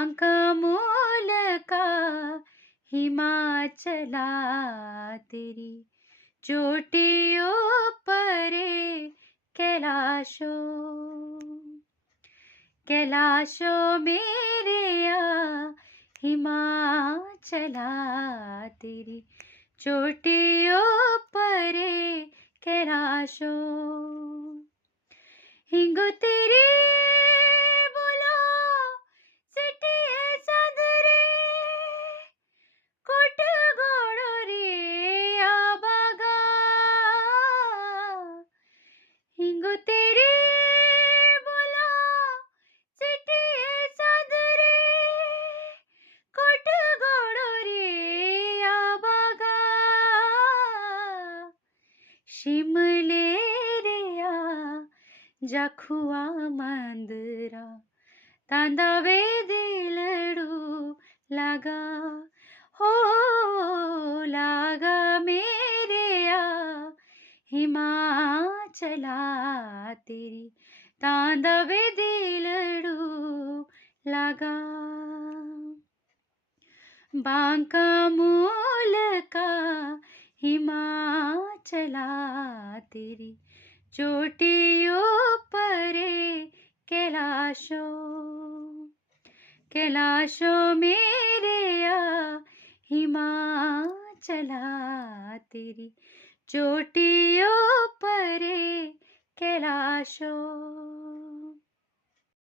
बांका मूल का हिमाचला तेरी चोटियों परे कैलाशो कैलाशो मेरेया हिमाचला तेरी चोटियों परे कैलाशो हिंगो तेरी बोलो सिटिए सदरे कोट गोड़ो रे आबागा हिंगो तेरी बोलो सिटिए सदरे कोट गोड़ो रे आबागा शिमले रेया जाखुआ मंदरा तांदावे दिलड़ू लगा हो लागा मेरेया हिमाचला तेरी तांदावे दिलड़ू लगा बांका मूल का हिमाचला तेरी चोटियों परे कैलाशो कैलाशो मेरेया हिमाचला तेरी चोटियों परे कैलाशो।